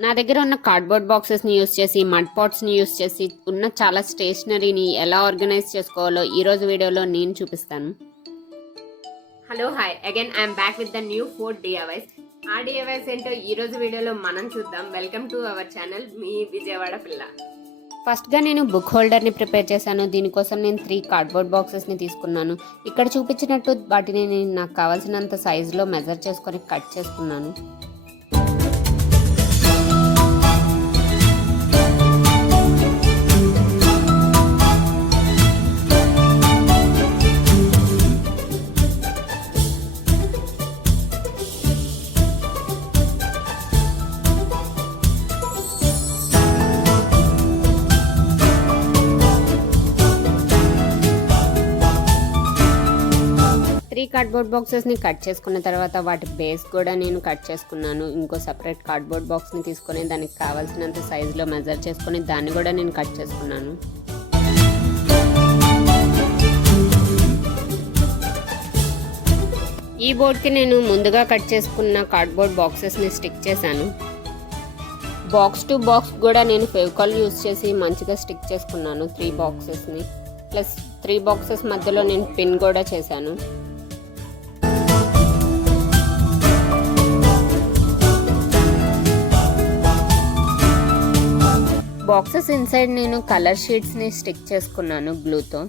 నా దగ్గర ఉన్న కార్డ్బోర్డ్ బాక్సెస్ని యూస్ చేసి మడ్ పాట్స్ని యూస్ చేసి ఉన్న చాలా స్టేషనరీని ఎలా ఆర్గనైజ్ చేసుకోవాలో ఈరోజు వీడియోలో నేను చూపిస్తాను. Hello hi again I'm back with the new 4 DIYs. ఆ DIYs ఏంటో ఈరోజు వీడియోలో మనం చూద్దాం. వెల్కమ్ టు అవర్ ఛానల్, మీ విజయవాడ పిల్ల. ఫస్ట్గా నేను బుక్ హోల్డర్ని ప్రిపేర్ చేశాను. దీనికోసం నేను 3 కార్డ్బోర్డ్ బాక్సెస్ని తీసుకున్నాను. ఇక్కడ చూపించినట్టు వాటిని నేను నాకు కావాల్సినంత సైజులో మెజర్ చేసుకొని కట్ చేసుకున్నాను. కార్డ్బోర్డ్ బాక్సెస్ని కట్ చేసుకున్న తర్వాత వాటి బేస్ కూడా నేను కట్ చేసుకున్నాను. ఇంకో సపరేట్ కార్డ్బోర్డ్ బాక్స్ని తీసుకొని దానికి కావాల్సినంత సైజులో మెజర్ చేసుకొని దాన్ని కూడా నేను కట్ చేసుకున్నాను. ఈ బోర్డ్కి నేను ముందుగా కట్ చేసుకున్న కార్డ్బోర్డ్ బాక్సెస్ని స్టిక్ చేశాను. బాక్స్ టు బాక్స్ కూడా నేను ఫెవికాల్ యూస్ చేసి మంచిగా స్టిక్ చేసుకున్నాను 3 బాక్సెస్ని. ప్లస్ 3 బాక్సెస్ మధ్యలో నేను పిన్ కూడా చేశాను. బాక్సెస్ ఇన్సైడ్ నేను కలర్ షీట్స్ని స్టిక్ చేసుకున్నాను గ్లూతో.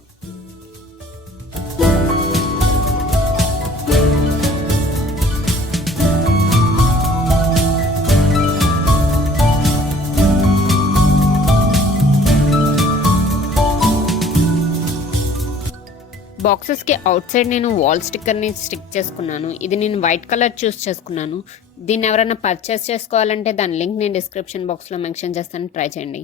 బాక్సెస్కి అవుట్ సైడ్ నేను వాల్ స్టిక్కర్ని స్టిక్ చేసుకున్నాను. ఇది నేను వైట్ కలర్ చూస్ చేసుకున్నాను. దీన్ని ఎవరైనా పర్చేస్ చేసుకోవాలంటే దాని లింక్ నేను డిస్క్రిప్షన్ బాక్స్లో మెన్షన్ చేస్తాను, ట్రై చేయండి.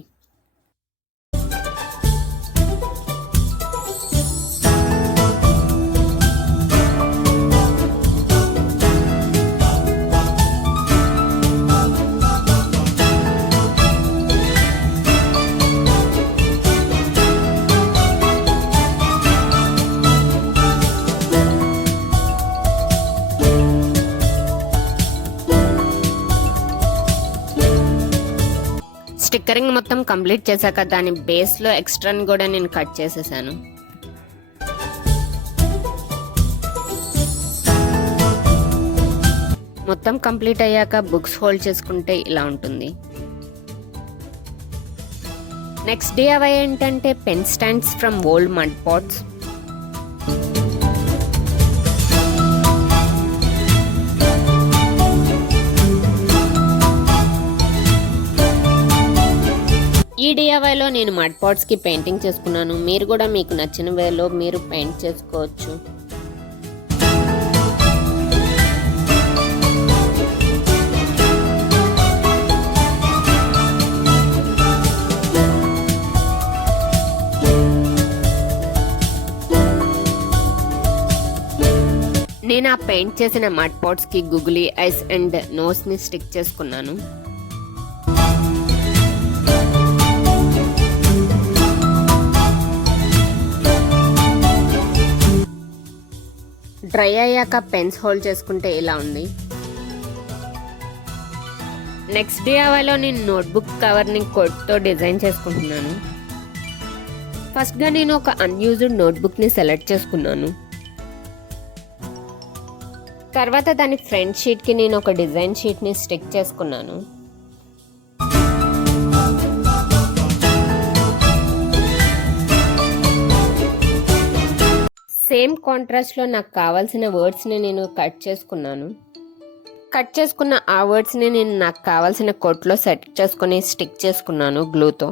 స్టిక్కరింగ్ మొత్తం కంప్లీట్ చేశాక దాని బేస్లో ఎక్స్ట్రాని కూడా నేను కట్ చేసేసాను. మొత్తం కంప్లీట్ అయ్యాక బుక్స్ హోల్డ్ చేసుకుంటే ఇలా ఉంటుంది. నెక్స్ట్ DIY ఏంటంటే pen stands from old mud pots. ఈ DIYలో నేను మడ్ పాట్స్కి పెయింటింగ్ చేసుకున్నాను. మీరు కూడా మీకు నచ్చిన వేలో మీరు పెయింట్ చేసుకోవచ్చు. నేను ఆ పెయింట్ చేసిన మడ్ పాట్స్కి గుగులీ ఐస్ అండ్ నోస్ని స్టిక్ చేసుకున్నాను. డ్రై అయ్యాక పెన్స్ హోల్డ్ చేసుకుంటే ఇలా ఉంది. నెక్స్ట్ DIYలో నేను నోట్బుక్ కవర్ని కోట్తో డిజైన్ చేసుకుంటున్నాను. ఫస్ట్గా నేను ఒక అన్యూజ్డ్ నోట్బుక్ని సెలెక్ట్ చేసుకున్నాను. తర్వాత దాని ఫ్రంట్ షీట్కి నేను ఒక డిజైన్ షీట్ని స్టిక్ చేసుకున్నాను. సేమ్ కాంట్రాస్ట్లో నాకు కావాల్సిన వర్డ్స్ని నేను కట్ చేసుకున్నాను. కట్ చేసుకున్న ఆ వర్డ్స్ని నేను నాకు కావాల్సిన కోట్లో సెట్ చేసుకొని స్టిక్ చేసుకున్నాను గ్లూతో.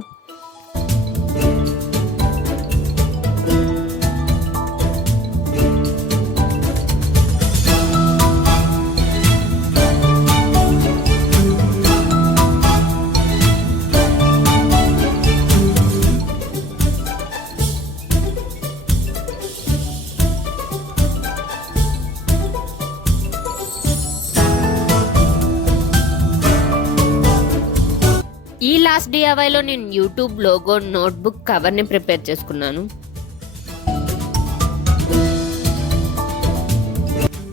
ఈ లాస్ట్ DIYలో నేను యూట్యూబ్ లోగో నోట్బుక్ కవర్ని ప్రిపేర్ చేసుకున్నాను.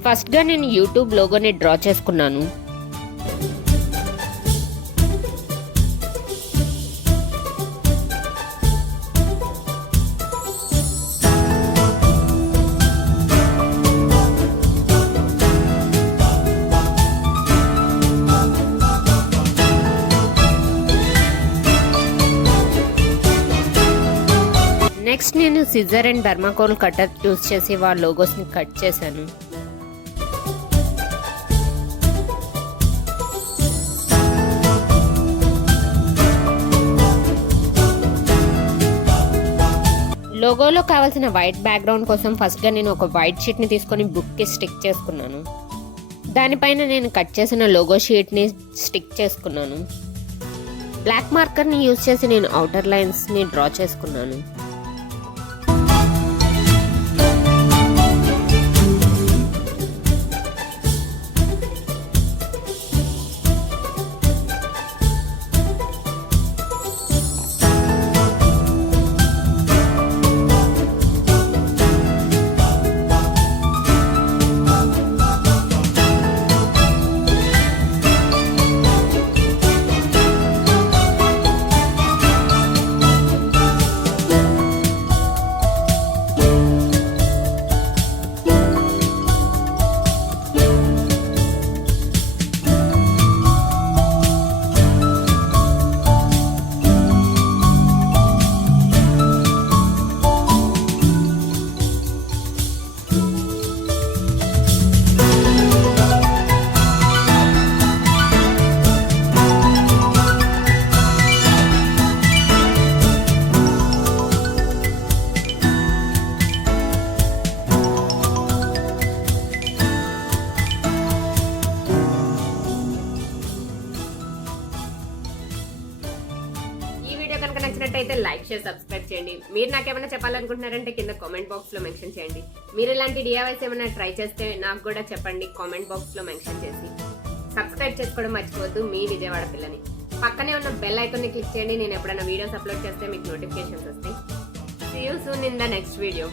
ఫస్ట్గా నేను యూట్యూబ్ లోగోని డ్రా చేసుకున్నాను. నెక్స్ట్ నేను scissor and thermocol cutter use చేసి వాళ్ళ లోగోస్ని కట్ చేశాను. లోగోలో కావాల్సిన వైట్ బ్యాక్గ్రౌండ్ కోసం ఫస్ట్గా నేను ఒక వైట్ షీట్ని తీసుకొని బుక్కి స్టిక్ చేసుకున్నాను. దానిపైన నేను కట్ చేసిన లోగో షీట్ని స్టిక్ చేసుకున్నాను. బ్లాక్ మార్కర్ని యూజ్ చేసి నేను అవుటర్ లైన్స్ని డ్రా చేసుకున్నాను. కనుక నచ్చినట్టయితే లైక్ చేసి సబ్స్క్రైబ్ చేయండి. మీరు నాకేమైనా చెప్పాలనుకుంటున్నారంటే కింద కామెంట్ బాక్స్ లో మెన్షన్ చేయండి. మీరు ఇలాంటి DIYs ఏమైనా ట్రై చేస్తే నాకు కూడా చెప్పండి కామెంట్ బాక్స్ లో మెన్షన్ చేసి. సబ్స్క్రైబ్ చేసుకోవడం మర్చిపోవద్దు. మీ విజయవాడ పిల్లని. పక్కనే ఉన్న బెల్ ఐకాన్ని క్లిక్ చేయండి. నేను ఎప్పుడైనా వీడియోస్ అప్లోడ్ చేస్తే మీకు నోటిఫికేషన్స్ వస్తాయి. See you soon in the next video.